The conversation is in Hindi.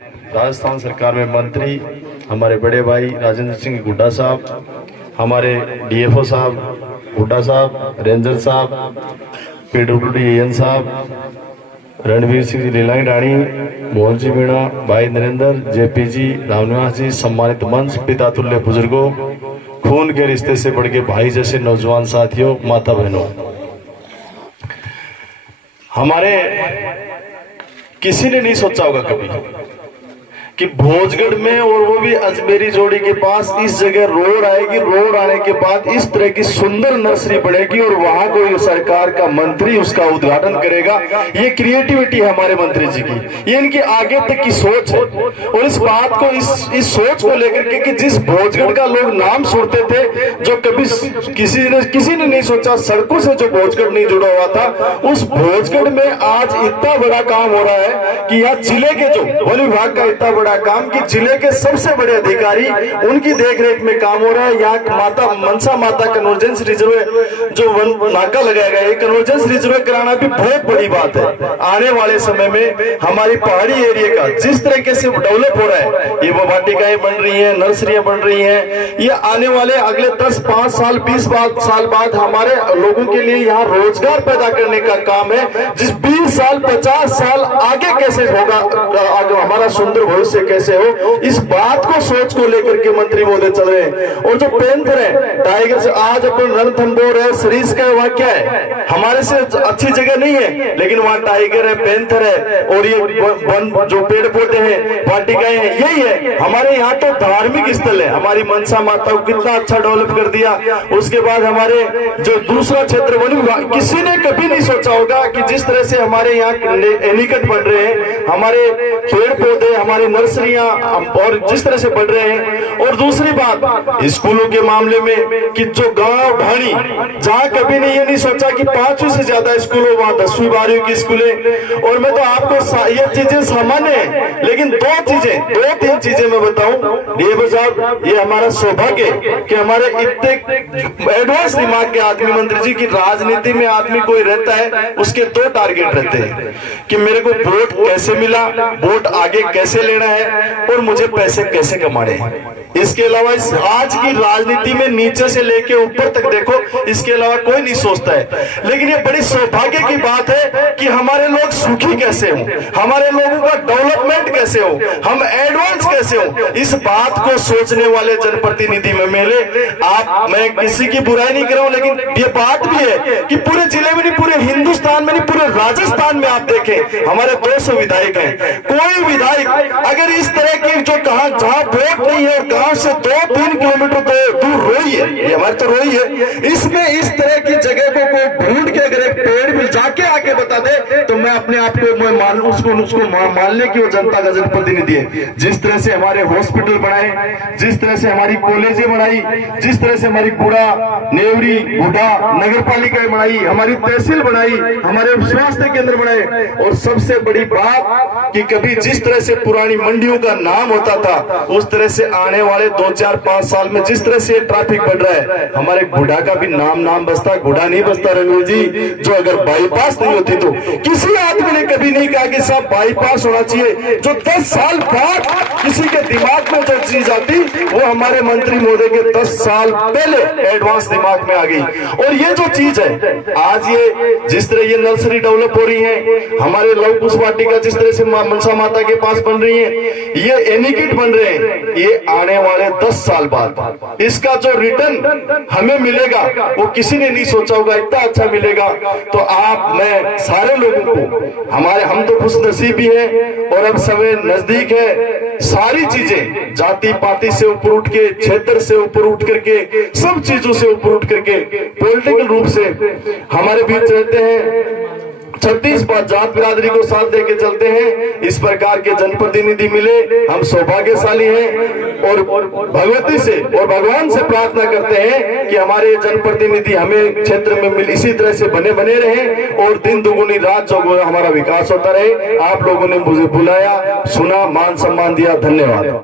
राजस्थान सरकार में मंत्री हमारे बड़े भाई राजेंद्र सिंह हुड्डा साहब, हमारे डीएफओ साहब हुड्डा साहब, रेंजर साहब, पीडब्ल्यूडी एएन साहब, रणवीर सिंह जी लीलाई डाणी, मोहन जी मीणा, भाई नरेंद्र, जेपी जी, रामनिवास जी, सम्मानित मंच, पिता तुल्य बुजुर्गों, खून के रिश्ते से बढ़ के भाई जैसे नौजवान साथियों, माता बहनों, हमारे किसी ने नहीं सोचा होगा कभी कि भोजगढ़ में और वो भी अजमेरी जोड़ी के पास इस जगह रोड आएगी, रोड आने के बाद इस तरह की सुंदर नर्सरी बनेगी और वहां कोई सरकार का मंत्री उसका उद्घाटन करेगा। ये क्रिएटिविटी है हमारे मंत्री जी की, ये इनकी आगे तक की सोच है। और इस बात को इस सोच को लेकर के कि जिस भोजगढ़ का लोग नाम सुनते थे, जो कभी किसी ने नहीं सोचा, सड़कों से जो भोजगढ़ नहीं जुड़ा हुआ था, उस भोजगढ़ में आज इतना बड़ा काम हो रहा है कि यहाँ जिले के जो वन विभाग का इतना बड़ा काम कि जिले के सबसे बड़े अधिकारी उनकी देखरेख में काम हो रहा है। यहाँ माता मनसा माता कन्वर्जेंस रिजर्व जो नाका लगाया गया है, कन्वर्जेंस रिजर्व कराना भी बहुत बड़ी बात है। आने वाले समय में हमारी पहाड़ी एरिया का जिस तरीके से डेवलप हो रहा है, ये वो वाटिकाएं बन रही हैं, नर्सरियां बन रही हैं, ये आने वाले अगले 10-5 साल 20 साल बाद हमारे लोगों के लिए यहाँ रोजगार पैदा करने का काम है। जिस 20 साल 50 साल आगे कैसे होगा, आगे हमारा सुंदर भविष्य कैसे हो, इस बात को सोच को लेकर के मंत्री महोदय चल रहे हैं। और जो पेंथर है, टाइगर से आज अपन रणथंबोर है, सरीस का वहां क्या है, हमारे से अच्छी जगह नहीं है, लेकिन वहां टाइगर है, पेंथर है, और ये वन जो पेड़ पौधे हैं, वाटिकाएं हैं, यही है। हमारे यहाँ तो धार्मिक स्थल है, हमारी मनसा माता को कितना अच्छा डेवलप कर दिया। उसके बाद हमारे जो दूसरा क्षेत्र वन विभाग, किसी ने कभी नहीं सोचा होगा कि जिस तरह से हमारे यहाँ एनीकट बन रहे हैं, हमारे पेड़ पौधे, हमारी नर्सरियां और जिस तरह से बढ़ रहे हैं। और दूसरी बात स्कूलों के मामले में कि जो गांव ढाणी, जहां कभी ने ये नहीं सोचा कि 5वीं से ज्यादा स्कूल हो, वहां 10वीं 12वीं की स्कूलें। और मैं तो आपको ये चीजें सामान्य है, लेकिन 2-3 चीजें मैं बताऊं डीएफओ साहब, ये हमारा सौभाग्य कि हमारे इतने एडवांस दिमाग के आदमी मंत्री जी की राजनीति में आदमी कोई रहता है, उसके 2 टारगेट रहते हैं कि मेरे को वोट कैसे मिला, वोट आगे कैसे लेना है, और मुझे पैसे कैसे कमाने हैं। इसके अलावा इस आज की राजनीति में नीचे से लेके ऊपर तक देखो, इसके अलावा कोई नहीं सोचता है। लेकिन ये बड़ी सौभाग्य की बात है कि हमारे लोग सुखी कैसे हो, हमारे लोगों का डेवलपमेंट कैसे हो, हम एडवांस कैसे हो, इस बात को सोचने वाले जनप्रतिनिधि में मिले। आप, मैं किसी की बुराई नहीं कर रहा हूं, लेकिन ये बात भी है कि पूरे जिले में नहीं, पूरे हिंदुस्तान में नहीं, पूरे राजस्थान में आप देखें हमारे 200 विधायक हैं। कोई विधायक अगर इस तरह की जो कहा जहां वोट नहीं है और गांव से 2-3 किलोमीटर दूर रोई है, ये हमारे तो रोई है, इसमें इस तरह की जगह को कोई ढूंढ के अगर एक पेड़ मिल जाके आके बता दे, तो मैं अपने आप को उसको मानने की वो जनता का जनप्रतिनिधि है। जिस तरह से हमारे हॉस्पिटल बनाए, जिस तरह से हमारी कॉलेजें बनाई, जिस तरह से हमारी कुड़ा, नेवरी, गुड्डा नगर पालिकाएं बनाई, हमारी तहसील बनाई, हमारे स्वास्थ्य केंद्र बनाए। और सबसे बड़ी बात कि कभी जिस तरह से पुरानी मंडियों का नाम होता था, उस तरह से आने वाले 2-4-5 साल में जिस तरह से ट्रैफिक बढ़ रहा है, हमारे गुड्डा का भी नाम बसता, गुड्डा नहीं बसता रणवीर जी। जो अगर बाईपास नहीं होती तो किसी आदमी ने कभी नहीं कहा कि साहब बाईपास होना चाहिए। जो 10 साल बाद किसी के दिमाग में जो चीज आती, वो हमारे मंत्री महोदय के 10 साल पहले एडवांस दिमाग में आ गई। और ये जो चीज है आज, ये जिस तरह ये नर्सरी डेवलप हो रही है, हमारे लव कुश वाटिका जिस तरह से मनसा माता के पास बन रही है, ये एनीकिट बन रहे हैं, ये आने वाले 10 साल बाद इसका जो रिटर्न हमें मिलेगा वो किसी ने नहीं सोचा होगा, इतना अच्छा मिलेगा। तो आप, मैं सारे लोगों को, हम तो खुश नसीब भी हैं। और अब समय नजदीक है, सारी चीजें जाति पाति से ऊपर उठ के, क्षेत्र से ऊपर उठ करके, सब चीजों से ऊपर उठ करके पॉलिटिकल रूप से हमारे बीच रहते हैं। 36 जात बिरादरी को साथ देके चलते हैं। इस प्रकार के जनप्रतिनिधि मिले, हम सौभाग्यशाली हैं। और भगवती से और भगवान से प्रार्थना करते हैं कि हमारे जनप्रतिनिधि हमें क्षेत्र में मिल इसी तरह से बने रहे और दिन दुगुनी रात चौगुना हमारा विकास होता रहे। आप लोगों ने मुझे बुलाया, सुना, मान सम्मान दिया, धन्यवाद।